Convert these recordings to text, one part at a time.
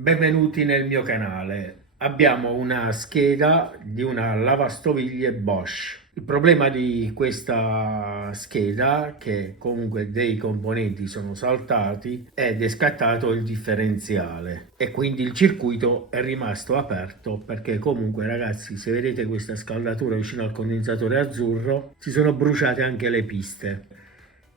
Benvenuti nel mio canale. Abbiamo una scheda di una lavastoviglie Bosch. Il problema di questa scheda, che comunque dei componenti sono saltati, ed è scattato il differenziale e quindi il circuito è rimasto aperto, perché comunque, ragazzi, se vedete questa scaldatura vicino al condensatore azzurro, si sono bruciate anche le piste.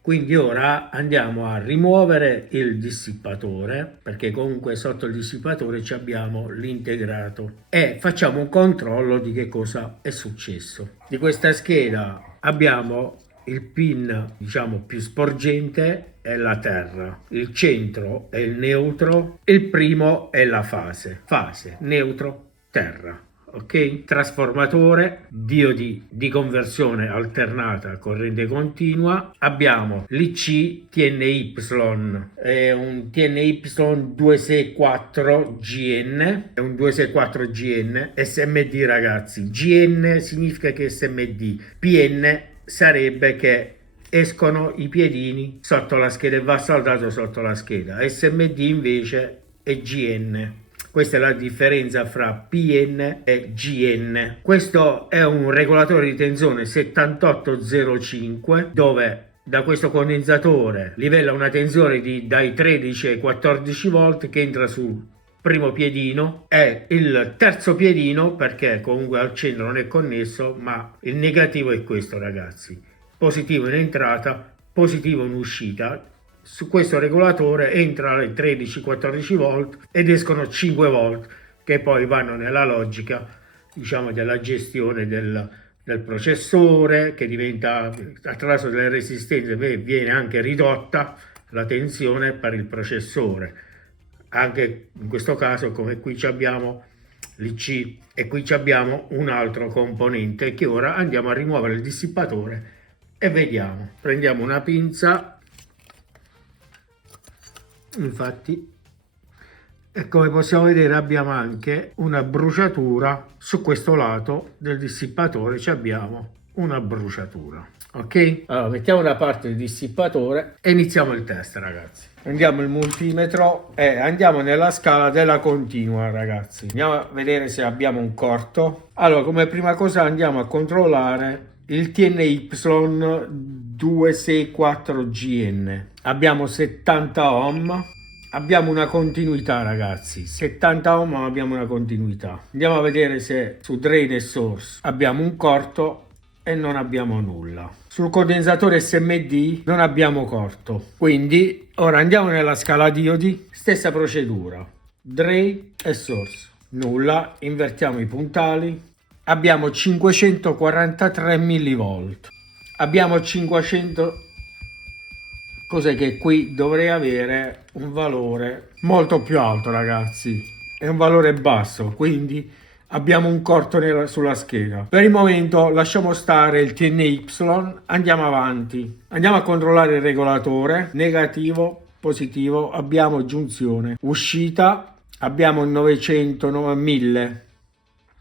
Quindi ora andiamo a rimuovere il dissipatore, perché comunque sotto il dissipatore ci abbiamo l'integrato, e facciamo un controllo di che cosa è successo. Di questa scheda abbiamo il pin, diciamo, più sporgente è la terra, il centro è il neutro, il primo è la fase, neutro, terra. Ok, trasformatore, diodi di conversione alternata corrente continua. Abbiamo l'IC TNY, è un TNY 264GN, è un 264GN SMD, ragazzi. GN significa che è SMD, PN sarebbe che escono i piedini sotto la scheda e va saldato sotto la scheda. SMD invece è GN. Questa è la differenza fra PN e GN. Questo è un regolatore di tensione 7805, dove da questo condensatore livella una tensione dai 13 ai 14 volt che entra sul primo piedino, e il terzo piedino, perché comunque al centro non è connesso, ma il negativo è questo, ragazzi: positivo in entrata, positivo in uscita. Su questo regolatore entra alle 13-14 volt ed escono 5 volt, che poi vanno nella logica, diciamo, della gestione del processore, che diventa, attraverso delle resistenze, viene anche ridotta la tensione per il processore. Anche in questo caso, come qui abbiamo l'IC e qui abbiamo un altro componente, che ora andiamo a rimuovere il dissipatore e vediamo. Prendiamo una pinza, infatti, e come possiamo vedere abbiamo anche una bruciatura su questo lato del dissipatore. Abbiamo una bruciatura. Ok, allora mettiamo da parte il dissipatore e iniziamo il test, ragazzi. Prendiamo il multimetro e andiamo nella scala della continua, ragazzi. Andiamo a vedere se abbiamo un corto. Allora, come prima cosa andiamo a controllare il TNY 264GN. Abbiamo 70 ohm. Abbiamo una continuità, ragazzi. 70 ohm, ma abbiamo una continuità. Andiamo a vedere se su drain e source abbiamo un corto e non abbiamo nulla. Sul condensatore SMD non abbiamo corto. Quindi ora andiamo nella scala diodi, stessa procedura. Drain e source. Nulla. Invertiamo i puntali. Abbiamo 543 millivolt. Abbiamo 500. Cos'è che qui dovrei avere un valore molto più alto, ragazzi. È un valore basso, quindi abbiamo un corto sulla scheda. Per il momento lasciamo stare il TNY, andiamo avanti. Andiamo a controllare il regolatore, negativo, positivo, abbiamo giunzione. Uscita, abbiamo 900, 1000,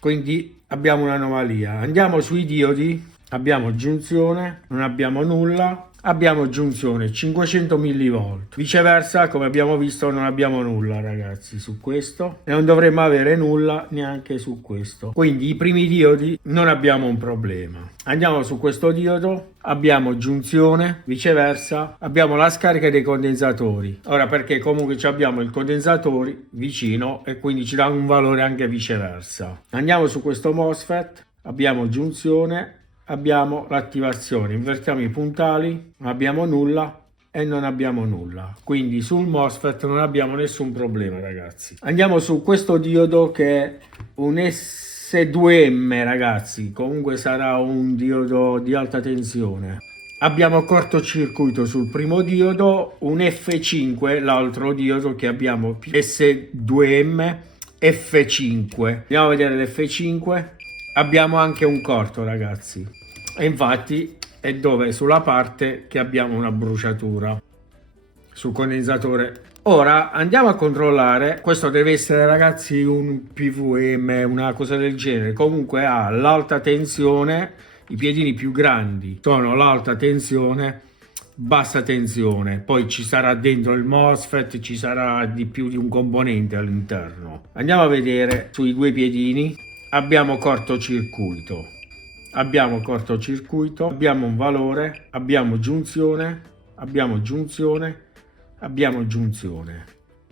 quindi abbiamo un'anomalia. Andiamo sui diodi, abbiamo giunzione, non abbiamo nulla. Abbiamo giunzione 500 millivolt. Viceversa, come abbiamo visto, non abbiamo nulla, ragazzi, su questo, e non dovremmo avere nulla neanche su questo. Quindi i primi diodi non abbiamo un problema. Andiamo su questo diodo, abbiamo giunzione, viceversa abbiamo la scarica dei condensatori. Ora, perché comunque abbiamo il condensatore vicino e quindi ci dà un valore anche viceversa. Andiamo su questo MOSFET, abbiamo giunzione, abbiamo l'attivazione, invertiamo i puntali, non abbiamo nulla e non abbiamo nulla. Quindi sul MOSFET non abbiamo nessun problema, ragazzi. Andiamo su questo diodo che è un S2M, ragazzi, comunque sarà un diodo di alta tensione. Abbiamo cortocircuito sul primo diodo, un F5, l'altro diodo che abbiamo S2M F5. Andiamo a vedere l'F5. Abbiamo anche un corto, ragazzi, e infatti è dove? Sulla parte che abbiamo una bruciatura sul condensatore. Ora andiamo a controllare. Questo deve essere, ragazzi, un PWM, una cosa del genere. Comunque ha l'alta tensione, i piedini più grandi sono l'alta tensione bassa tensione, poi ci sarà dentro il MOSFET, ci sarà di più di un componente all'interno. Andiamo a vedere sui due piedini, abbiamo cortocircuito, abbiamo un valore, abbiamo giunzione,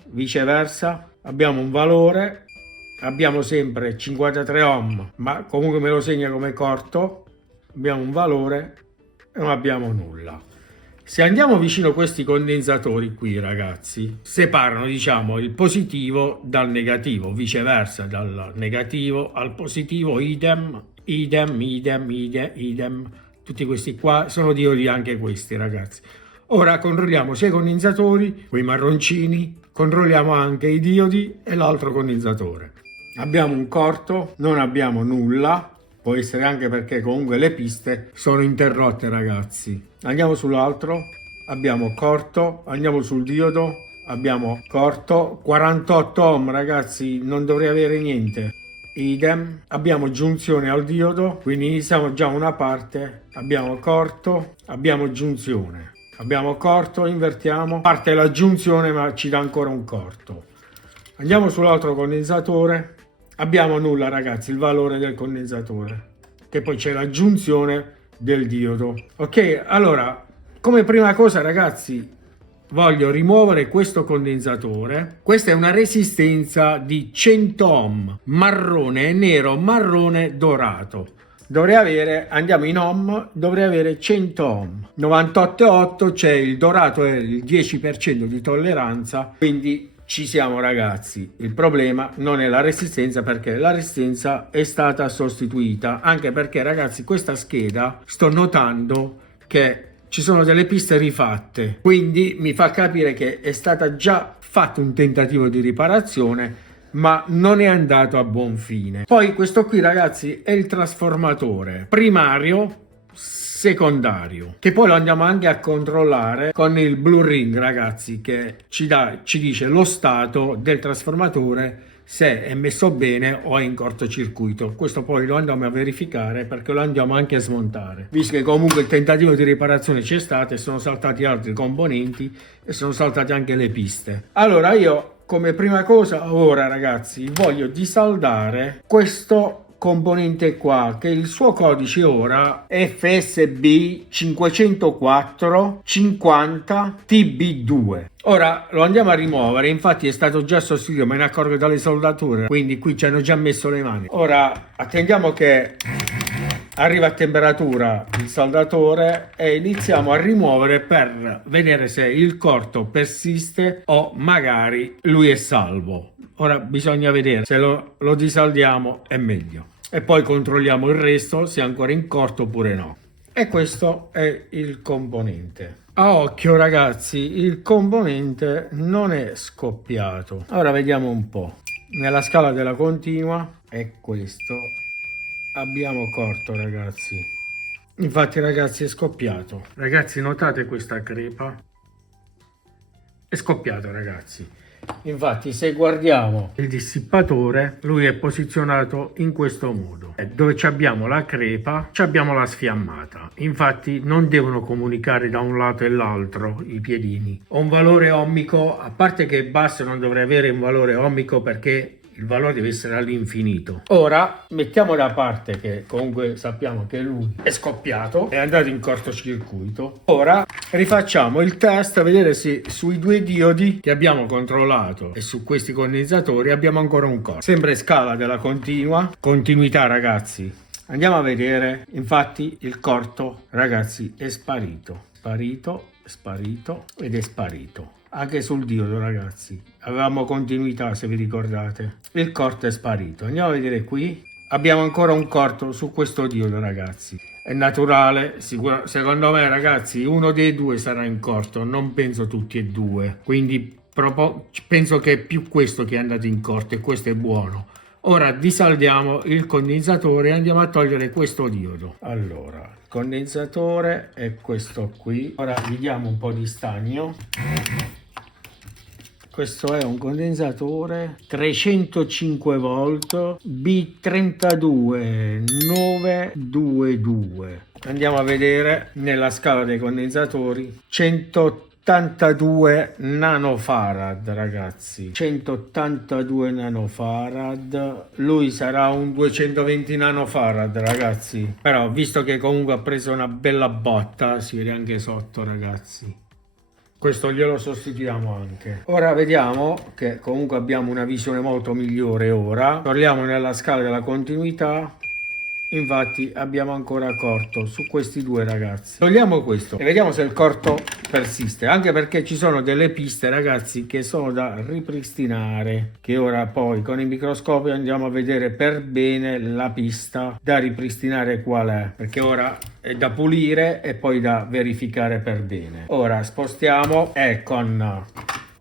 viceversa, abbiamo un valore, abbiamo sempre 53 ohm, ma comunque me lo segna come corto, abbiamo un valore e non abbiamo nulla. Se andiamo vicino a questi condensatori qui, ragazzi, separano, diciamo, il positivo dal negativo, viceversa, dal negativo al positivo, idem. Tutti questi qua sono diodi anche questi, ragazzi. Ora controlliamo sia i condensatori, quei marroncini, controlliamo anche i diodi e l'altro condensatore. Abbiamo un corto, non abbiamo nulla. Può essere anche perché comunque le piste sono interrotte, ragazzi. Andiamo sull'altro, abbiamo corto, andiamo sul diodo, abbiamo corto, 48 ohm, ragazzi, non dovrei avere niente. Idem, abbiamo giunzione al diodo, quindi iniziamo già una parte, abbiamo corto, abbiamo giunzione. Abbiamo corto, invertiamo, parte la giunzione ma ci dà ancora un corto. Andiamo sull'altro condensatore. Abbiamo nulla, ragazzi, il valore del condensatore, che poi c'è la giunzione del diodo. Ok, allora, come prima cosa, ragazzi, voglio rimuovere questo condensatore. Questa è una resistenza di 100 ohm, marrone, nero, marrone, dorato. Dovrei avere, andiamo in ohm, dovrei avere 100 ohm. 98,8 c'è il dorato, è il 10% di tolleranza, quindi ci siamo, ragazzi. Il problema non è la resistenza, perché la resistenza è stata sostituita, anche perché, ragazzi, questa scheda sto notando che ci sono delle piste rifatte, quindi mi fa capire che è stata già fatto un tentativo di riparazione ma non è andato a buon fine. Poi questo qui, ragazzi, è il trasformatore primario secondario, che poi lo andiamo anche a controllare con il blue ring, ragazzi, che ci dice lo stato del trasformatore, se è messo bene o è in cortocircuito. Questo poi lo andiamo a verificare, perché lo andiamo anche a smontare, visto che comunque il tentativo di riparazione c'è stato e sono saltati altri componenti e sono saltate anche le piste. Allora io, come prima cosa, ora, ragazzi, voglio disaldare questo componente qua, che il suo codice ora è FSB 504 50 TB2. Ora lo andiamo a rimuovere, infatti è stato già sostituito, me ne accorgo dalle soldature, quindi qui ci hanno già messo le mani. Ora attendiamo che arriva a temperatura il saldatore e iniziamo a rimuovere per vedere se il corto persiste o magari lui è salvo. Ora bisogna vedere, se lo disaldiamo è meglio, e poi controlliamo il resto, se è ancora in corto oppure no. E questo è il componente. A occhio, ragazzi, il componente non è scoppiato. Ora vediamo un po'. Nella scala della continua è questo. Abbiamo corto, ragazzi. Infatti, ragazzi, è scoppiato. Ragazzi, notate questa crepa? È scoppiato, ragazzi. Infatti, se guardiamo il dissipatore, lui è posizionato in questo modo. Dove abbiamo la crepa, abbiamo la sfiammata. Infatti non devono comunicare da un lato e l'altro i piedini. Ho un valore ohmico, a parte che basso non dovrei avere un valore ohmico, perché il valore deve essere all'infinito. Ora mettiamo da parte che comunque sappiamo che lui è scoppiato, è andato in cortocircuito. Ora rifacciamo il test a vedere se sui due diodi che abbiamo controllato e su questi condensatori abbiamo ancora un corto. Sempre scala della continuità, ragazzi. Andiamo a vedere. Infatti il corto, ragazzi, è sparito ed è sparito. Anche sul diodo, ragazzi, avevamo continuità, se vi ricordate. Il corto è sparito. Andiamo a vedere qui. Abbiamo ancora un corto su questo diodo, ragazzi. È naturale, secondo me, ragazzi, uno dei due sarà in corto, non penso tutti e due. Quindi penso che è più questo che è andato in corto, e questo è buono. Ora disaldiamo il condensatore e andiamo a togliere questo diodo. Allora, il condensatore è questo qui. Ora gli diamo un po' di stagno. Questo è un condensatore 305 volt B32922. Andiamo a vedere nella scala dei condensatori. 182 nanofarad, ragazzi, 182 nanofarad. Lui sarà un 220 nanofarad, ragazzi, però visto che comunque ha preso una bella botta, si vede anche sotto, ragazzi. Questo glielo sostituiamo anche. Ora vediamo che comunque abbiamo una visione molto migliore. Ora torniamo nella scala della continuità. Infatti abbiamo ancora corto su questi due, ragazzi. Togliamo questo e vediamo se il corto persiste, anche perché ci sono delle piste, ragazzi, che sono da ripristinare, che ora poi con il microscopio andiamo a vedere per bene la pista da ripristinare qual è, perché ora è da pulire e poi da verificare per bene. Ora spostiamo e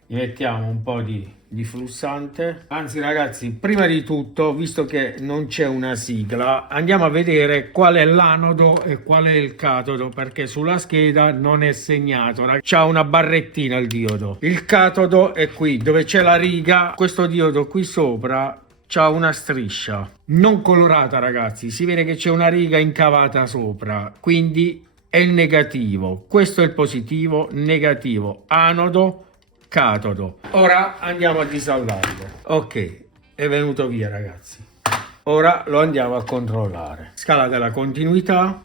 gli mettiamo un po' di flussante. Anzi, ragazzi, prima di tutto, visto che non c'è una sigla, andiamo a vedere qual è l'anodo e qual è il catodo, perché sulla scheda non è segnato. C'ha una barrettina il diodo. Il catodo è qui dove c'è la riga. Questo diodo qui sopra c'ha una striscia non colorata, ragazzi, si vede che c'è una riga incavata sopra, quindi è il negativo. Questo è il positivo, negativo, anodo, catodo. Ora andiamo a disaldarlo. Ok, è venuto via, ragazzi. Ora lo andiamo a controllare. Scala della continuità.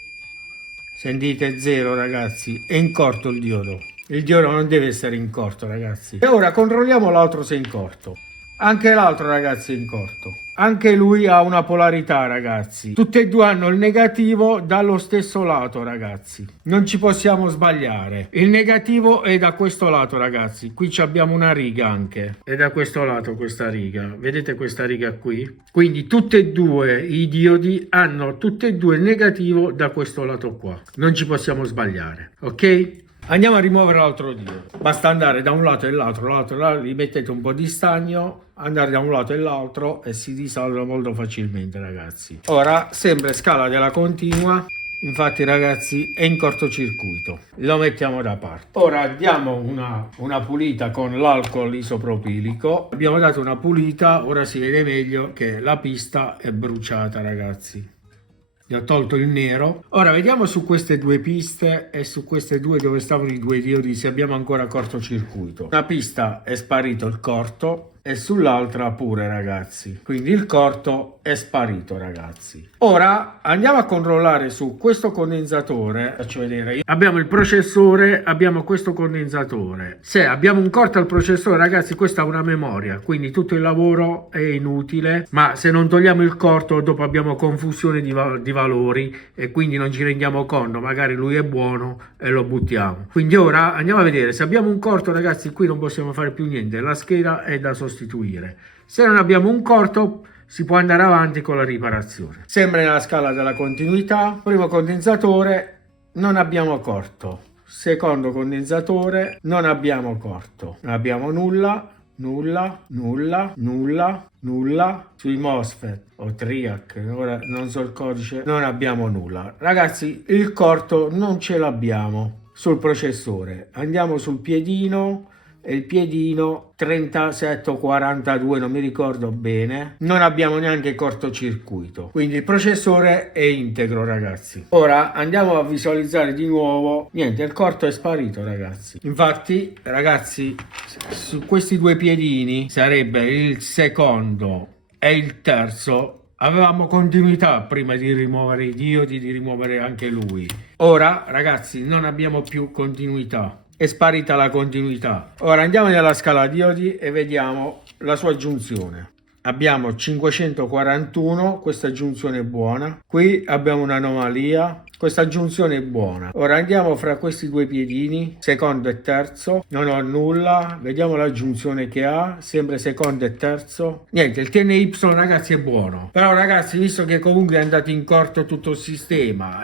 Sentite 0, ragazzi, è in corto il diodo. Il diodo non deve essere in corto, ragazzi. E ora controlliamo l'altro se è in corto. Anche l'altro, ragazzi, è in corto. Anche lui ha una polarità, ragazzi. Tutte e due hanno il negativo dallo stesso lato, ragazzi. Non ci possiamo sbagliare. Il negativo è da questo lato, ragazzi. Qui abbiamo una riga anche. È da questo lato questa riga. Vedete questa riga qui? Quindi tutte e due i diodi hanno tutte e due il negativo da questo lato qua. Non ci possiamo sbagliare, ok? Andiamo a rimuovere l'altro diodo. Basta andare da un lato e l'altro, gli mettete un po' di stagno, andare da un lato e l'altro e si risolve molto facilmente, ragazzi. Ora, sempre scala della continua, infatti, ragazzi, è in cortocircuito. Lo mettiamo da parte. Ora diamo una pulita con l'alcol isopropilico. Abbiamo dato una pulita, ora si vede meglio che la pista è bruciata, ragazzi. Gli ho tolto il nero. Ora vediamo su queste due piste e su queste due dove stavano i due diodi se abbiamo ancora cortocircuito. Una pista è sparito il corto e sull'altra pure, ragazzi. Quindi il corto è sparito, ragazzi. Ora andiamo a controllare su questo condensatore. Faccio vedere. Abbiamo il processore, abbiamo questo condensatore. Se abbiamo un corto al processore, ragazzi, questa è una memoria, quindi tutto il lavoro è inutile. Ma se non togliamo il corto, dopo abbiamo confusione di valori e quindi non ci rendiamo conto. Magari lui è buono e lo buttiamo. Quindi ora andiamo a vedere. Se abbiamo un corto, ragazzi, qui non possiamo fare più niente. La scheda è da sostituire. Se non abbiamo un corto, si può andare avanti con la riparazione. Sempre nella scala della continuità. Primo condensatore, non abbiamo corto. Secondo condensatore, non abbiamo corto. Non abbiamo nulla. Sui MOSFET o TRIAC, ora non so il codice, non abbiamo nulla. Ragazzi, il corto non ce l'abbiamo sul processore. Andiamo sul piedino. E il piedino 3742, non mi ricordo bene, non abbiamo neanche cortocircuito, quindi il processore è integro, ragazzi. Ora andiamo a visualizzare di nuovo. Niente, il corto è sparito, ragazzi. Infatti, ragazzi, su questi due piedini sarebbe il secondo e il terzo. Avevamo continuità prima di rimuovere i diodi, di rimuovere anche lui. Ora, ragazzi, non abbiamo più continuità. È sparita la continuità. Ora andiamo nella scala diodi e vediamo la sua giunzione. Abbiamo 541, questa giunzione è buona. Qui abbiamo un'anomalia, questa giunzione è buona. Ora andiamo fra questi due piedini, secondo e terzo. Non ho nulla, vediamo la giunzione che ha, sempre secondo e terzo. Niente, il TNY, ragazzi, è buono. Però, ragazzi, visto che comunque è andato in corto tutto il sistema,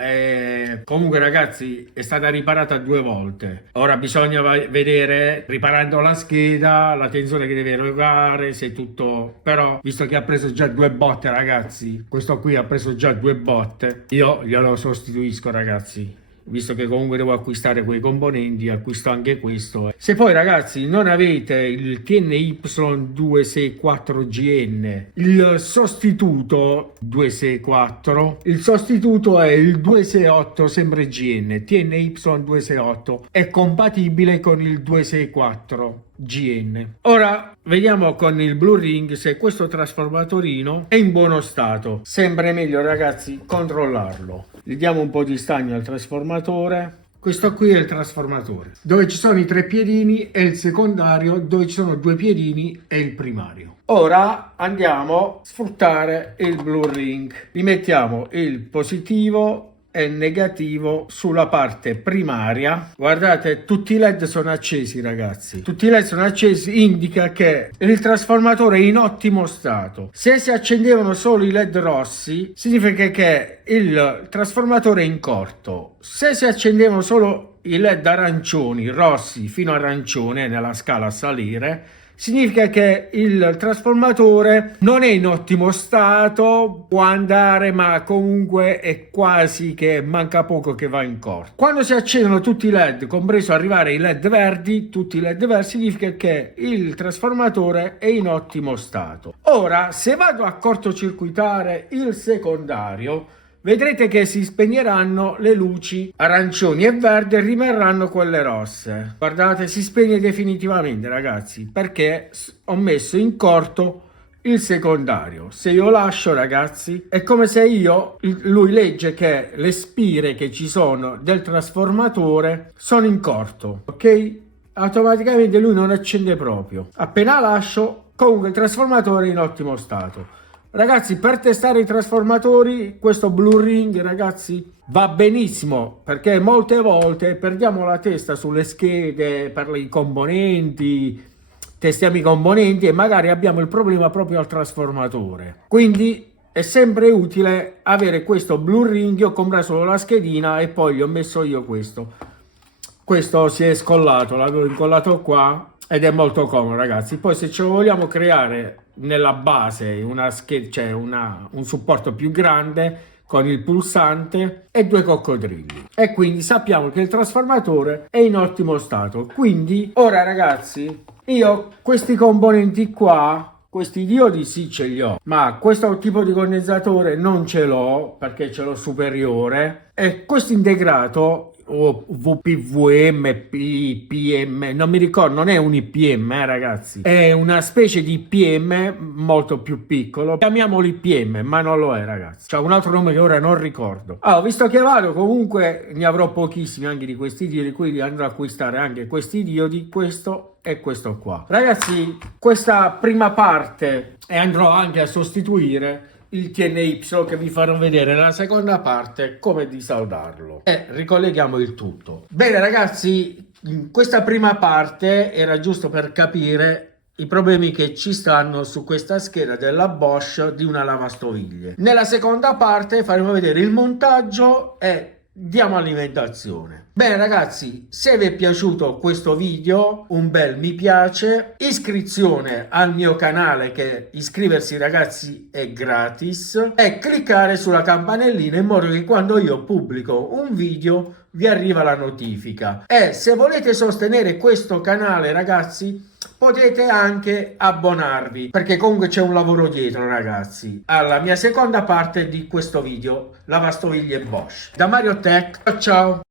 comunque, ragazzi, è stata riparata 2 volte. Ora bisogna vedere, riparando la scheda, la tensione che deve erogare, se tutto... Però visto che ha preso già 2 botte, ragazzi, questo qui ha preso già 2 botte, io glielo sostituisco, ragazzi. visto che comunque devo acquistare quei componenti, acquisto anche questo. Se poi ragazzi non avete il TNY264GN, il sostituto 264, il sostituto è il 268 sempre GN, TNY268 è compatibile con il 264 GN. Ora vediamo con il Blue Ring se questo trasformatorino è in buono stato. Sempre meglio ragazzi controllarlo. Gli diamo un po' di stagno al trasformatore. Questo qui è il trasformatore dove ci sono i 3 piedini e il secondario dove ci sono 2 piedini e il primario. Ora andiamo a sfruttare il Blue Ring. Gli mettiamo il positivo e negativo sulla parte primaria. Guardate, tutti i LED sono accesi ragazzi, tutti i LED sono accesi, indica che il trasformatore è in ottimo stato. Se si accendevano solo i LED rossi significa che il trasformatore è in corto. Se si accendevano solo i LED arancioni, rossi fino arancione nella scala a salire, significa che il trasformatore non è in ottimo stato, può andare ma comunque è quasi che manca poco che va in corto. Quando si accendono tutti i LED, compreso arrivare i LED verdi, tutti i LED verdi, significa che il trasformatore è in ottimo stato. Ora se vado a cortocircuitare il secondario, vedrete che si spegneranno le luci arancioni e verdi e rimarranno quelle rosse. Guardate, si spegne definitivamente ragazzi, perché ho messo in corto il secondario. Se io lascio ragazzi è come se lui legge che le spire che ci sono del trasformatore sono in corto, ok? Automaticamente lui non accende proprio. Appena lascio, comunque il trasformatore è in ottimo stato. Ragazzi, per testare i trasformatori, questo Blue Ring, ragazzi, va benissimo, perché molte volte perdiamo la testa sulle schede per i componenti, testiamo i componenti e magari abbiamo il problema proprio al trasformatore. Quindi è sempre utile avere questo Blue Ring. Io ho comprato solo la schedina e poi gli ho messo io questo. Questo si è scollato, l'avevo incollato qua ed è molto comodo ragazzi. Poi se ce lo vogliamo creare nella base un supporto più grande con il pulsante e 2 coccodrilli, e quindi sappiamo che il trasformatore è in ottimo stato. Quindi ora ragazzi, io questi componenti qua, questi diodi sì ce li ho, ma questo tipo di condensatore non ce l'ho perché ce l'ho superiore, e questo integrato o VPVM, PM, non mi ricordo, non è un IPM ragazzi, è una specie di IPM molto più piccolo, chiamiamolo IPM ma non lo è ragazzi, c'è un altro nome che ora non ricordo. Visto che vado, comunque ne avrò pochissimi anche di questi diodi, quindi andrò a acquistare anche questi diodi, questo e questo qua ragazzi. Questa prima parte, e andrò anche a sostituire il TNY che vi farò vedere nella seconda parte come disaldarlo, e ricolleghiamo il tutto. Bene ragazzi, in questa prima parte era giusto per capire i problemi che ci stanno su questa scheda della Bosch di una lavastoviglie. Nella seconda parte faremo vedere il montaggio e diamo alimentazione. Bene ragazzi, se vi è piaciuto questo video, un bel mi piace, iscrizione al mio canale, che iscriversi ragazzi è gratis, e cliccare sulla campanellina in modo che quando io pubblico un video vi arriva la notifica. E se volete sostenere questo canale ragazzi, potete anche abbonarvi, perché comunque c'è un lavoro dietro ragazzi, alla mia seconda parte di questo video lavastoviglie Bosch. Da Mario Tech, ciao!